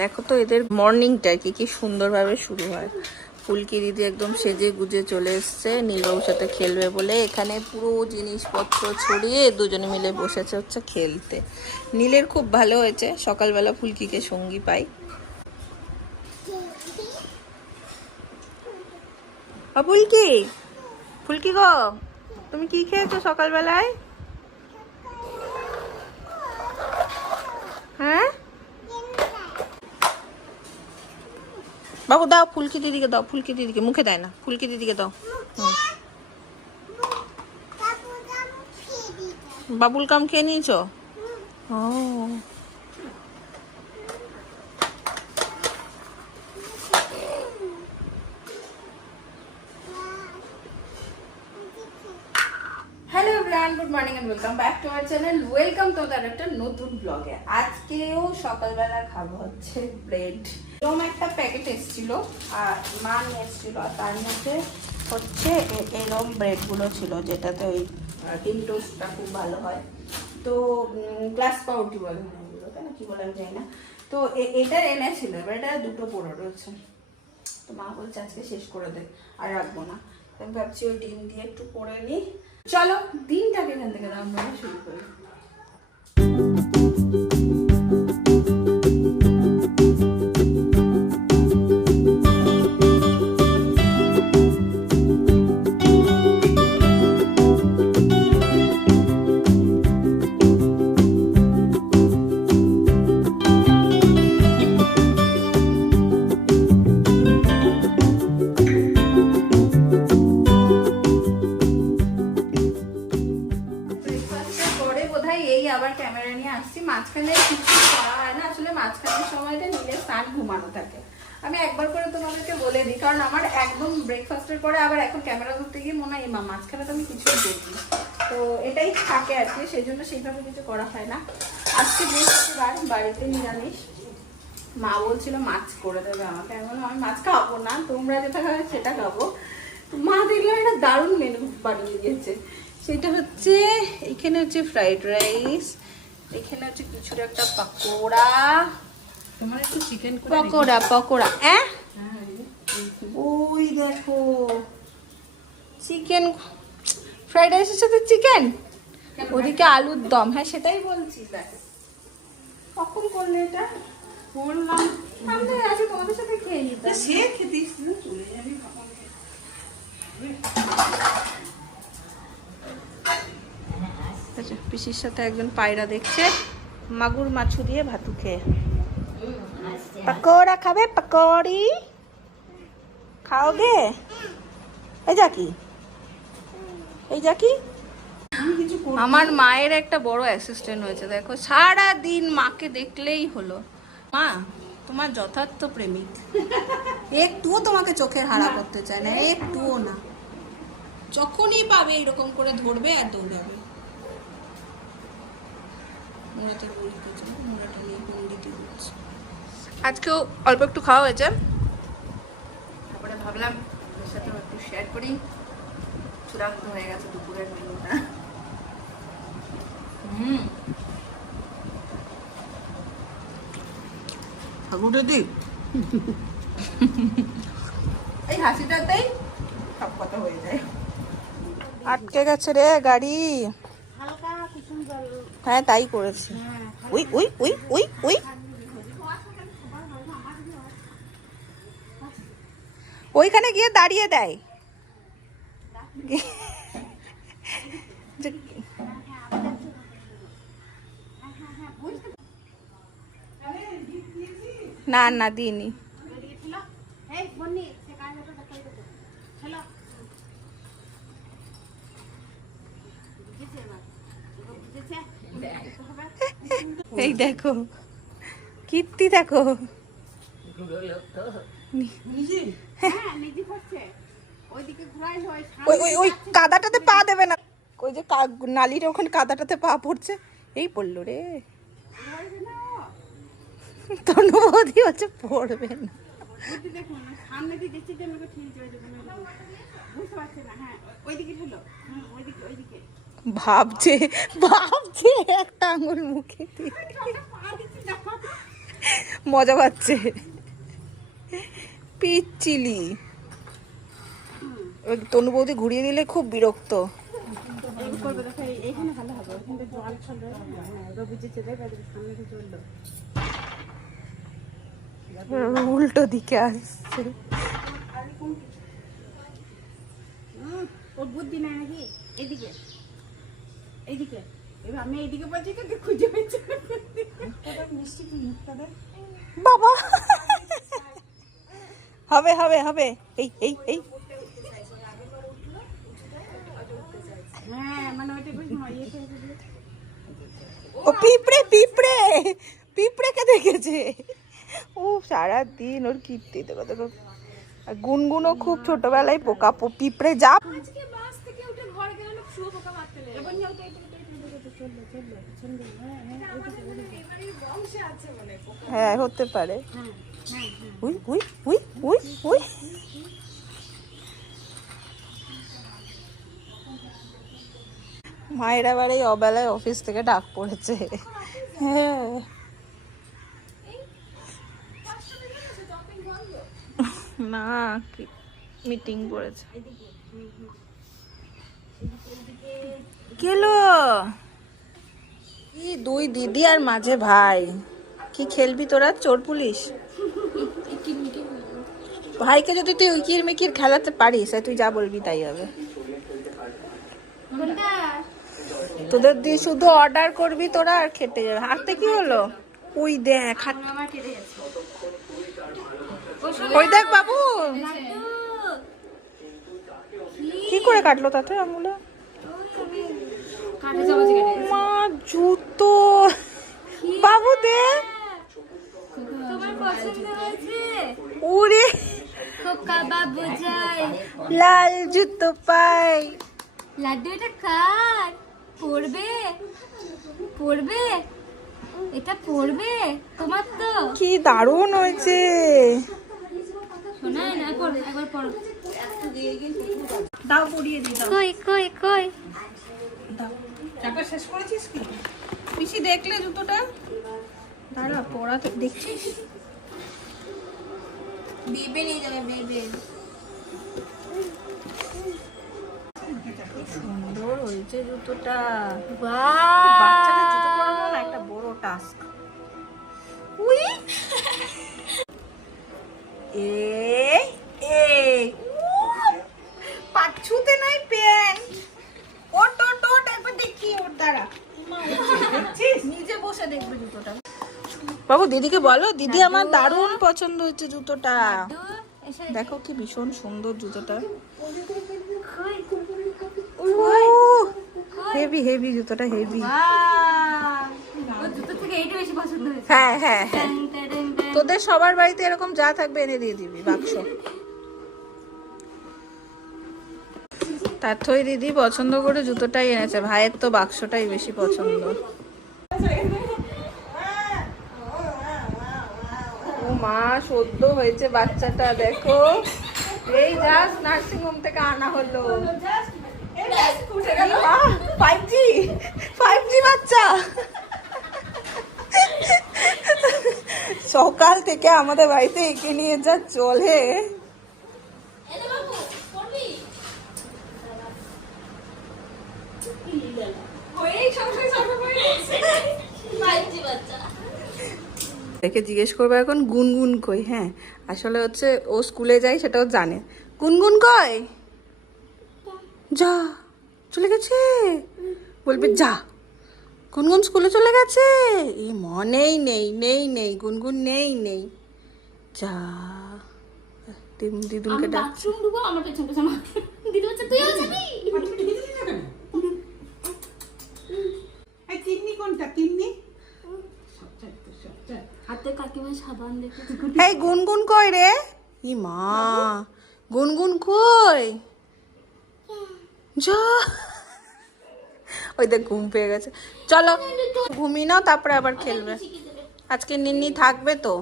দেখো তো এদের মর্নিংটা কি সুন্দরভাবে শুরু হয়। ফুলকি দিদি একদম সেজে গুজে চলে এসছে নীলবাবুর সাথে খেলবে বলে। এখানে পুরো জিনিসপত্র ছড়িয়ে দুজনে মিলে বসেছে হচ্ছে খেলতে। নীলের খুব ভালো হয়েছে, সকালবেলা ফুলকিকে সঙ্গী পাই। ফুলকি, ফুলকি গো, তুমি কি খেয়েছো সকালবেলায়? হ্যাঁ বাবু দাও, ফুলকি দিদিকে দাও, ফুলকি দিদিকে মুখে দেয় না, ফুলকি দিদিকে দাও। বাবুল কাম খেয়ে নিয়েছো? ও hello everyone, good morning and welcome back to our channel. Welcome তোমাদের একটা নতুন ব্লগে। আজকেও সকালবেলা খাবো হচ্ছে ব্রেড। এরকম একটা প্যাকেট এসেছিল আর মা নিয়ে এসেছিল, আর তার মধ্যে হচ্ছে এরকম ব্রেডগুলো ছিল যেটাতে ওই ডিম টোস্টটা খুব ভালো হয়। তো গ্লাস পাউরুটি বলে এগুলো, তাই না, কি বলে আমি জানি না। তো এটা এনেছিল, এবার এটা দুটো পড়ে রয়েছে। তো মা বলছে আজকে শেষ করে দে, আর রাখবো না। আমি ভাবছি ওই ডিম দিয়ে একটু করে নিই। চলো দিনটাকে এখান থেকে রান্না শুরু করি। মাঝখানে কিছু করা হয় না আসলে, মাঝখানের সময়টা নীলের স্নান ঘুমানো থাকে। আমি একবার করে তোমাদেরকে বলে দিই, কারণ আমার একদম ব্রেকফাস্টের পরে আবার এখন ক্যামেরা ধরতে গিয়ে মনে হয় মা মাঝখানে তো আমি কিছুই দেখি, তো এটাই থাকে আর কি, সেই জন্য সেইভাবে কিছু করা হয় না। আজকে বৃহস্পতিবার, বাড়িতে নিরামিষ। মা বলছিল মাছ করে দেবে আমাকে, আমি বললাম আমি মাছ খাবো না, তোমরা যেটা খাবে সেটা খাবো। মা দেখলাম একটা দারুণ মেনু বানিয়ে দিয়েছে। সেটা হচ্ছে এখানে হচ্ছে ফ্রাইড রাইস, এখানে হচ্ছে কিছুর একটা পাকোড়া, তোমার একটু চিকেন পকোড়া পকোড়া ওই দেখো চিকেন ফ্রাইড রাইসের সাথে চিকেন, ওদিকে আলুর দম। হ্যাঁ সেটাই বলছি। দেখো কখন করলে এটা? বললাম সামনে আছে, তোমাদের সাথে খেয়ে নিতে। সে খেতিস না, চলে যাবি। পিসির সাথে একজন পায়রা দেখছে মাগুর মাছু দিয়ে ভাতু খেয়ে। পকোড়া খাবে? পকোড়ি খাওগে? এই জাকি, এই জাকি আমার মায়ের একটা বড় অ্যাসিস্ট্যান্ট হয়েছে। দেখো সারা দিন মাকে দেখলেই হলো। মা তোমার যথার্থ প্রেমিক, একটুও তোমাকে চোখের হারা করতে চায় না, একটুও না। যখনই পাবে এরকম করে ধরবে আর দৌড়াবে। আজকেও অল্প একটু খাওয়া হয়েছে, তারপরে ভাবলাম ওর সাথে একটু শেয়ার করি। চূড়ান্ত হয়ে গেছে দুপুরের মেনুটা। এই হাসিটাতেই সব কথা হয়ে যায়। আটকে গেছে রে গাড়ি। হ্যাঁ তাই করেছি। We we we we we, ওইখানে গিয়ে দাঁড়িয়ে দেয়। না না দিইনি। এই দেখো কীর্তি, দেখো ওই কাদাটাতে পা দেবে না। ওই যে নালির ওখানে কাদাটাতে পা পড়ছে, এই পড়লো রে। তনুবৌদি হচ্ছে পড়বে না। ভাবছে ভাবছে একটা আঙুল মুখে দিয়ে মজা পাচ্ছে। পিচ্চিলি তনু বৌদি ঘুরিয়ে দিলে খুব বিরক্ত। উল্টো দিকে আসছে। ওর বুদ্ধি নাই নাকি? এদিকে এইদিকে এবার আমি এইদিকে বলছি কিন্তু খুঁজে পেয়েছি মিষ্টি কি মুখটা দেখ বাবা। হবে হবে হবে। এই এই এই হ্যাঁ মানে ওইটা বুঝ না ইয়ে ও পিঁপড়ে পিঁপড়ে পিঁপড়েকে দেখেছে ও সারাদিন ওর কীর্তি দেখো দেখো। আর গুনগুনও খুব ছোটবেলায় পোকা পিঁপড়ে যা আজকে বাস থেকে উঠে ঘর গেল শুয়ে পোকা মারতে লাগে এবার নিয়ে ওটা হ্যাঁ হতে পারে। We we we we we মায়ের আবার এই অবেলায় অফিস থেকে ডাক পড়েছে। হ্যাঁ না মিটিং পড়েছে। কেলো কি দুই দিদি আর মাঝে ভাই, কি খেলবি তোরা? চোর পুলিশ? ভাইকে যদি তুই উইকির মিকির খেলাতে পারিস তুই যা বলবি তাই হবে। তোদের দিয়ে শুধু অর্ডার করবি তোরা আর খেতে যাবে। হাতে কি হলো? ওই দেখ ওই দেখ বাবু কি করে কাটলো তাতে আঙুলে? মা জুতো বাবু দে। ওরে লাল জুতো পাই। লাড্ডু এটা কার? পড়বে পড়বে এটা পড়বে তোমার তো। কি দারুণ হয়েছে। শোনায় না পড়বে একবার পড়ো। দাও পরিয়ে দি দাও। কই কই কই দাও। চাটা শেষ করেছিস কি? পিসি দেখলে জুতোটা? দাঁড়া পড়াতে দেখছিস? বেবে নিয়ে যাবে বেবে। সুন্দর হয়েছে জুতোটা। বাহ বাচ্চাদের জুতো পরানো না একটা বড় টাস্ক। উই এই এই পাচ্ছুতে নাই প্যান্ট। ওট ওট ওট একবার দেখি ওর দ্বারা। দেখছিস নিজে বসে দেখবে জুতোটা। বাবু দিদিকে বলো দিদি আমার দারুণ পছন্দ হয়েছে জুতোটা। দেখো কি ভীষণ সুন্দর জুতোটা। হেভি হেভি জুতোটা হেভি। ওর জুতো থেকে এইটা বেশি পছন্দ হয়েছে। হ্যাঁ হ্যাঁ হ্যাঁ তোদের সবার বাড়িতে এরকম যা থাকবে এনে দিয়ে দিবি বাক্স। তার থই দিদি পছন্দ করে জুতোটাই এনেছে, ভাইয়ের তো বাক্সটাই বেশি পছন্দ। ও মা সদ্য হয়েছে বাচ্চাটা দেখো, এই জাস্ট নার্সিং হোম থেকে আনা হলো। 5G 5G বাচ্চা। সকাল থেকে আমাদের বাড়িতে একে নিয়ে যা চলে। একে জিজ্ঞেস করবো এখন গুনগুন কই। হ্যাঁ আসলে হচ্ছে ও স্কুলে যায় সেটাও জানে। গুনগুন কই? যা চলে গেছে বলবে যা। গুনগুন স্কুলে চলে গেছে। এই মনেই নেই নেই নেই গুনগুন নেই নেই যা। দিদুনকে ডাক। বাথরুম ঢুকো আমার পেছন পেছন দিদি হচ্ছে তুইও যাবি। এই তিন্নি কোনটা? তিন্নি হাতে কাকিমা সাবান দেখে। এই গুনগুন কই রে? ই মা গুনগুন কই? যা ওই দেখ ঘুম পেয়ে গেছে। চলো ঘুমিয়ে নাও তারপরে আবার খেলবে। আজকে নিন্নি থাকবে তো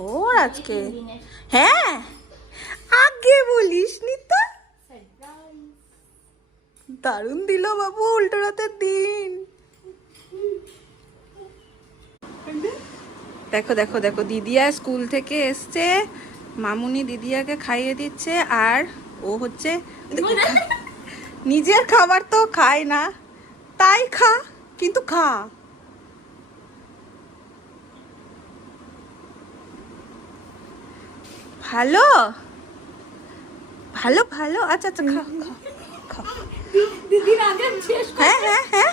ওর আজকে। হ্যাঁ আগে বলিস নি তো। দারুণ দিল বাবু উল্টো রাতের দিন। দেখো দেখো দেখো, দিদিয়া স্কুল থেকে এসছে, মামুনি দিদিয়াকে খাইয়ে দিচ্ছে, আর ও হচ্ছে নিজের খাবার তো খায় না, তাই খা, কিন্তু খা। ভালো ভালো ভালো, আচ্ছা আচ্ছা, খাও খাও খাও। দিদির আগে শেষ হ্যাঁ হ্যাঁ হ্যাঁ,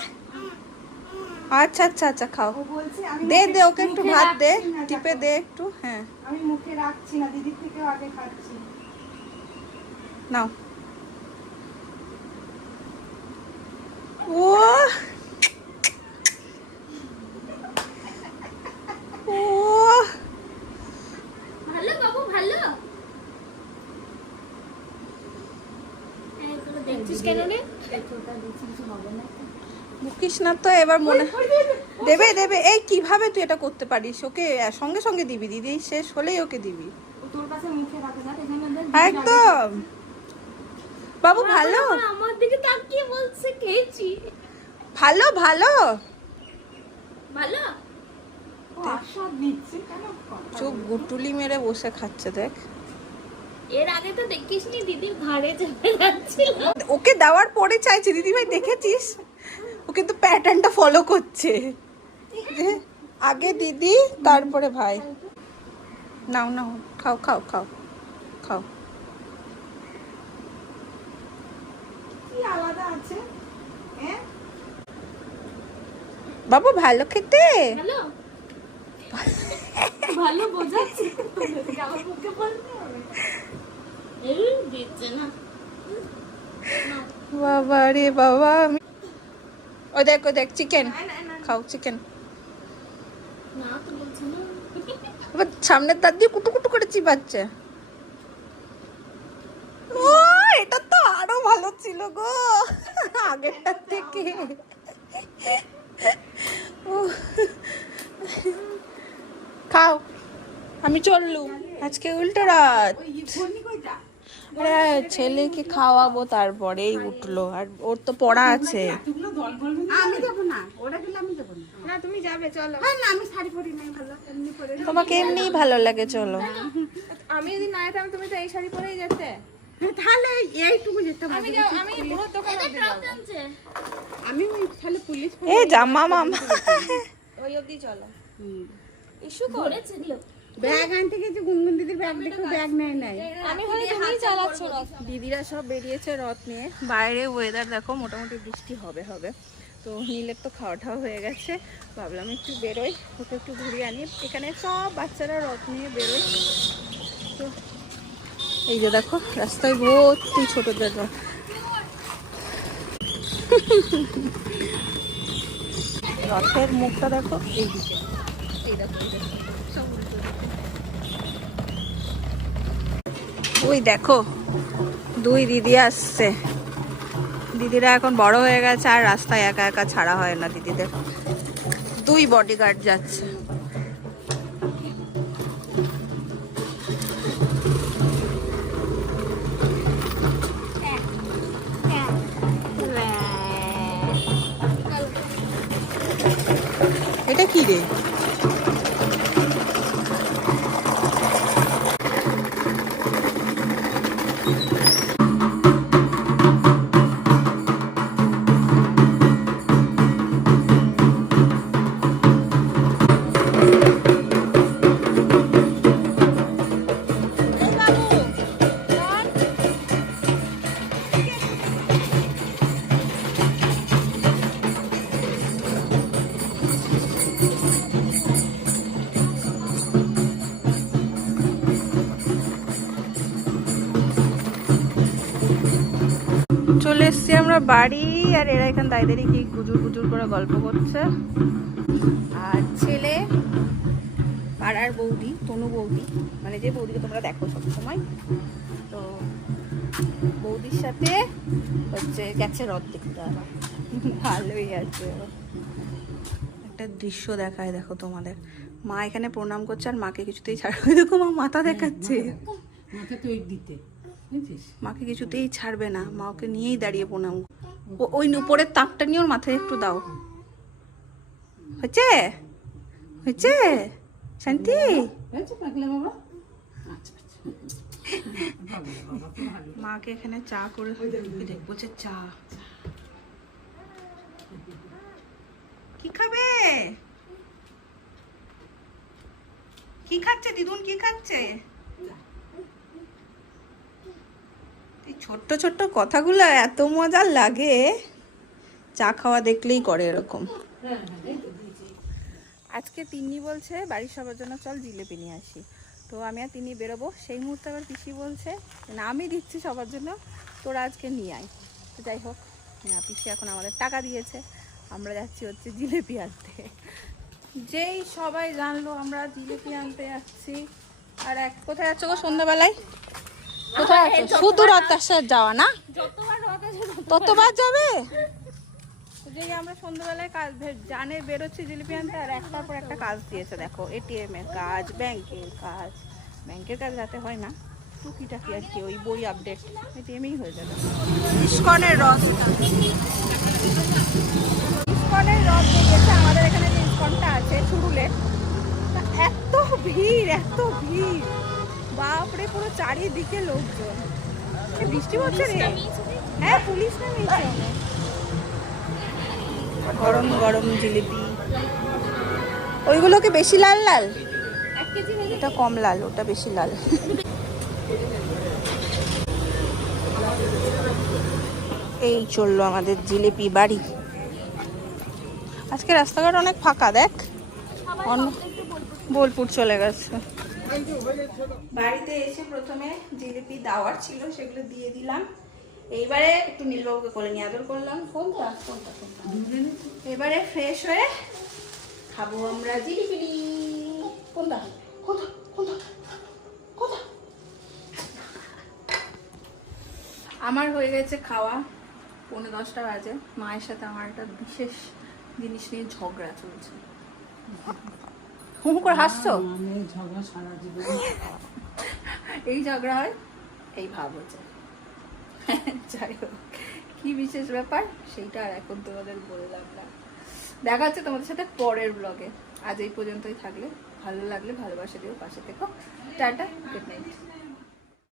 আচ্ছা আচ্ছা আচ্ছা, খাও। ও বলছে আমি দে দে ওকে একটু মুখে ভাত দে, রাখছি না, টিপে দেখো। দে একটু, হ্যাঁ আমি মুখে রাখছি না, দিদির থেকে আগে খাচ্ছি। নাও। ও ও ভালো বাবু ভালো। দেখছিস কেন রে? মুখিস না তো, এবার মনে দেবে দেবে। এই কিভাবে তুই এটা করতে পারিস? ওকে সঙ্গে সঙ্গে দিবি, দিদি শেষ হলেই ওকে দিবি তোর কাছে মুখে রাখে না, এখানে দেখ। একদম। বাবু ভালো আমার দিকে তাকিয়ে বলছে খেয়েছি। ভালো ভালো, ভালো। ও আশা দিচ্ছে কেন? চুপ গুটুলি মেরে বসে খাচ্ছে, দেখ। এর আগে তো দেখিসনি দিদির ঘাড়ে চেপে যাচ্ছিল। ওকে দেওয়ার পরে চাইছে, দিদিভাই দেখেছিস? ও কিন্তু প্যাটার্নটা ফলো করছে, যে আগে দিদি তারপরে ভাই। নাও নাও, খাও খাও খাও খাও। কি আলাদা আছে? হ্যাঁ বাবু ভালো খেতে, ভালো ভালো বোঝাচ্ছে। আমার মুখে বলতে হবে। এই দিচ্ছে না। বাবা রে বাবা। ও দেখ ও দেখ, চিকেন খাও, চিকেন। না তো বলছে না। এবার সামনের দাঁত দিয়ে কুটু কুটু করে চিবাচ্ছে। ও এটা তো আরো ভালো ছিল গো আগেরটার থেকে। উহ, খাও, আমি চললুম, আজকে উল্টো রাত। ওই ফোনই কইটা। আরে ছেলেকে খাওয়াবো তারপরেই উঠলো, আর ওর তো পড়া আছে। এতগুলো দল বলবে না। আমি দেবো না, ওরা গেলে আমি দেবো না। না তুমি যাবে চলো। হ্যাঁ না, আমি শাড়ি পরি নাই, ভালো এমনি পরে। তোমাকে এমনিই ভালো লাগে, চলো। আমি যদি না যেতাম তুমি তো এই শাড়ি পরেই যেতে। হ্যাঁ, তাহলে এইটুকু যেতাম। আমি পুরো দোকান অবধি যাবো। আমি ওই তাহলে পুলিশ এ জামা মামা, ওই অবধি চলো। ইস্যু করেছে দিও। ব্যাগ আনতে গেছে, গুনগুন দিদির ব্যাগ দেখো, ব্যাগ নেয় নাই। আমি ভাবি তুমি চালাচ্ছ না। দিদিরা সব বেরিয়েছে রথ নিয়ে। বাইরে ওয়েদার দেখো, মোটামুটি বৃষ্টি হবে হবে। তো নীলের তো খাওয়া টাওয়া হয়ে গেছে, ভাবলাম একটু বেরোই, ওকে একটু ঘুরিয়ে আনি। এখানে সব বাচ্চারা রথ নিয়ে বেরোয়। তো এই যে দেখো রাস্তায় ভর্তি ছোটদের রথ। রথের মুখটা দেখো এইদিকে, এই দেখো এই দেখো, সব উল্টো দিকে। ওই দেখো দুই দিদি আসছে। দিদিরা এখন বড় হয়ে গেছে, আর রাস্তায় একা একা ছাড়া হয় না দিদিদের। দুই বডিগার্ড যাচ্ছে। এটা কি রে? চলে এসছি আমরা বাড়ি, আর এরা এখানে দায়দারি কি গুজুর গুজুর করে গল্প করছে। আর ছেলে পাড়ার বৌদি, তনু বৌদি, মানে যে বৌদিকে তোমরা দেখো সবসময়, তো বৌদির সাথে হচ্ছে গেছে রথ দেখতে। ভালোই আছে। একটা দৃশ্য দেখায় দেখো তোমাদের, মা এখানে প্রণাম করছে আর মাকে কিছুতেই ছাড়বে। দেখো মা মাথা দেখাচ্ছে, মাথা তো দিতে বুঝছিস? মাকে কিছুতেই ছাড়বে না, মা ওকে নিয়েই দাঁড়িয়ে প্রণাম। ওই উপরের তাকটা নিয়ে ওর মাথায় একটু দাও। হয়েছে হয়েছে, শান্তি হয়েছে পাগলা বাবা? মাকে এখানে চা করে বলছে চা কি খাবে? কি খাচ্ছে দিদুন, কি খাচ্ছে? এই ছোট্ট ছোট্ট কথাগুলো এত মজা লাগে, চা খাওয়া দেখলেই করে এরকম। আজকে তিন্নি বলছে বাড়ির সবার জন্য চল জিলেপি নিয়ে আসি, তো আমি আর তিনি বেরোবো। সেই মুহূর্তে আবার পিসি বলছে না আমি দিচ্ছি সবার জন্য, তোরা আজকে নিয়ে আয়। তো যাই হোক, পিসি এখন আমাদের টাকা দিয়েছে, আমরা যাচ্ছি হচ্ছে জিলেপি আনতে। যেই সবাই জানলো আমরা জিলেপি আনতে যাচ্ছি, আর এক কোথায় যাচ্ছ গো সন্ধ্যাবেলায়? কোথায় যাচ্ছ? শুধু রতার যাওয়া না, ততবার যাবে? যেই আমরা সন্ধ্যাবেলায় কাজ জানে বেরোচ্ছি জিলিপি আনতে, আর একটার পর একটা কাজ দিয়েছে দেখো, এটিএম এর কাজ, ব্যাংকের কাজ। ব্যাংকের কাজ রাতে হয় না, টুকিটাকি আর কি, ওই বই আপডেট এটিএমেই হয়ে যাবে। ইস্কনের রথ, ইস্কনের রথ দেখেছে আমাদের এখানে যে ইস্কনটা আছে চুরুলে, এত ভিড় এত ভিড়, বাপরে পুরো চারিদিকে লোকজন। বৃষ্টি হচ্ছে রে, হ্যাঁ পুলিশ নামিয়েছে অনেক। গরম গরম জিলিপি, ওইগুলোকে বেশি লাল লাল, এটা কম লাল, ওটা বেশি লাল। এই চললো আমাদের জিলিপি বাড়ি। আজকে রাস্তাঘাট অনেক ফাঁকা, দেখ বোলপুর চলে গেছে। বাড়িতে এসে প্রথমে জিলিপি দেওয়ার ছিল সেগুলো দিয়ে দিলাম, এইবারে একটু নীলবাবুকে কোলে নিয়ে আদর করলাম। কোনটা কোনটা কোনটা, এবারে ফ্রেশ হয়ে খাবো আমরা জিলিপি। কোনটা কোনটা কোনটা কোনটা? আমার হয়ে গেছে খাওয়া, 9:45 বাজে। মায়ের সাথে আমার একটা বিশেষ জিনিস নিয়ে ঝগড়া চলছে। হুম করে হাসছো? এই ঝগড়া হয়, এই ভাব হচ্ছে। যাই হোক, কি বিশেষ ব্যাপার সেইটা আর এখন তোমাদের বললাম না। দেখা হচ্ছে তোমাদের সাথে পরের ব্লগে। আজ এই পর্যন্তই থাকলে, ভালো লাগলে ভালোবাসা দিও, পাশে থেকো। Tata, good night.